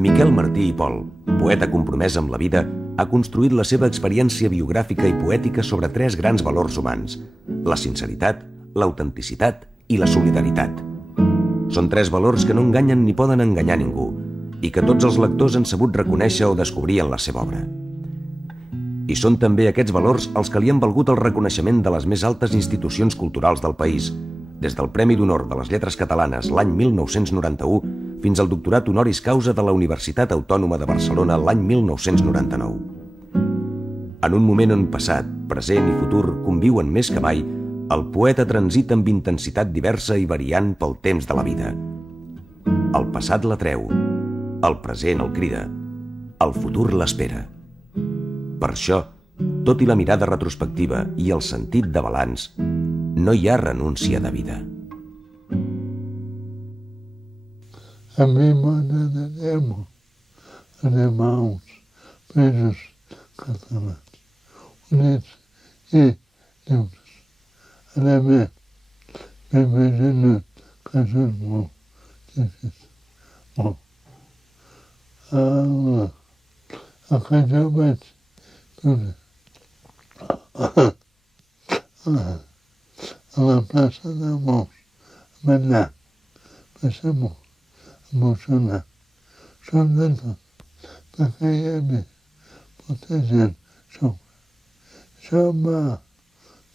Miquel Martí i Pol, poeta compromès amb la vida, ha construït la seva experiència biogràfica i poètica sobre 3 grans valors humans: la sinceritat, l'autenticitat i la solidaritat. Són 3 valors que no enganyen ni poden enganyar ningú i que tots els lectors han sabut reconèixer o descobrir en la seva obra. I són també aquests valors els que li han valgut el reconeixement de les més altes institucions culturals del país, des del Premi d'Honor de les Lletres Catalanes l'any 1991 fins al doctorat honoris causa de la Universitat Autònoma de Barcelona l'any 1999. En un moment on passat, present i futur conviuen més que mai, el poeta transita amb intensitat diversa i variant pel temps de la vida. El passat l'atreu, el present el crida, el futur l'espera. Per això, tot i la mirada retrospectiva i el sentit de balanç, no hi ha renúncia de vida. A mi m'agradarem a uns països catalans, units i lliures. Ara bé, m'imagino que això és molt difícil, molt. El que jo vaig viure a la plaça de Molts, allà, va ser molt emocionant, sobretot perquè hi havia molta gent jove. Això em va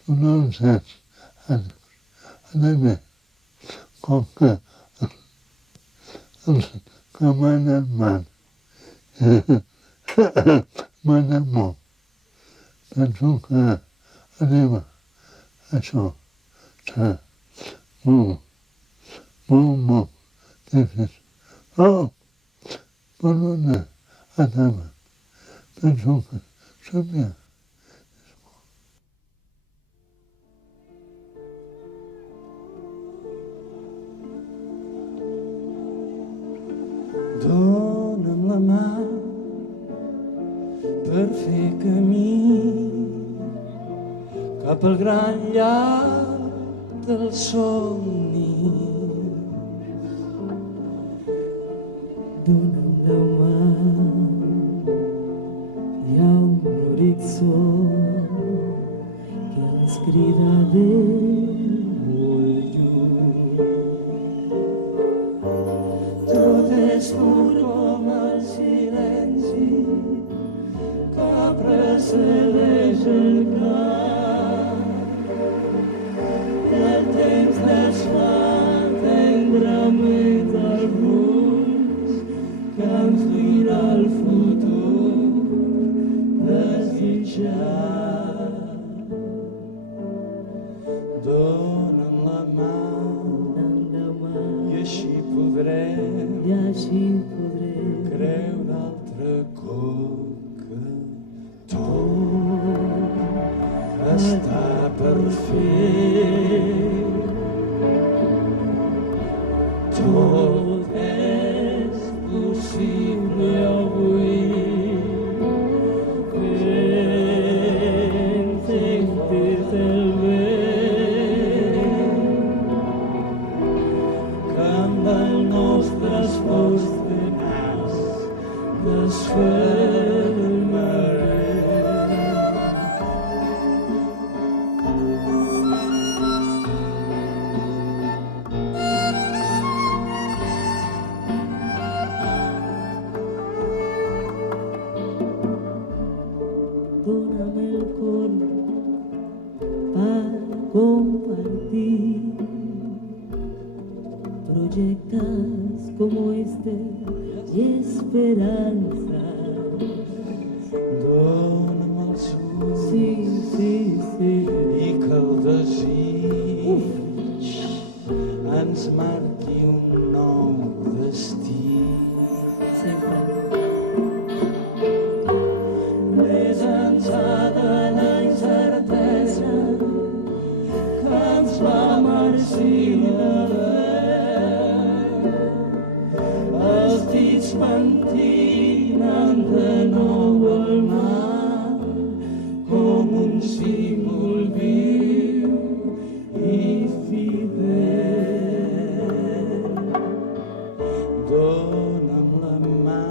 donar un cert ànim. Ara bé, com que els que manen manen molt, penso que arriba això serà molt difícil. Oh, per una etapa, penso que somiar és bo. Dóna'm la mà per fer camí cap al gran llac del somni. Dóna'm la mà, hi ha un horitzó que ens crida de molt lluny. Tot és pur com el silenci que precedeix el cant. I el temps desfà tendrament els rumb que ens dirà el futur desitjat. Dóna'm la mà i així podrem creure altre cop que tot està per fer. Tot és possible avui. Entenc el vent que amb el nostre esforç tenaç desfermarem. Dóna'm el cor para compartir proyectos como este y esperanzas. Dóna'm el sud i que el desig ens marqui un nou destí. Més ençà de la incertesa que ens fa marxir de veu. Els dits pentinen de nou el mar com un símbol viu i fidel. Dóna'm la mà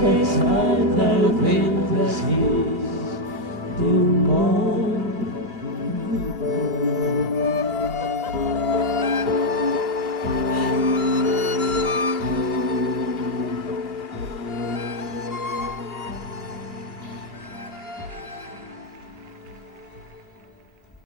Christus.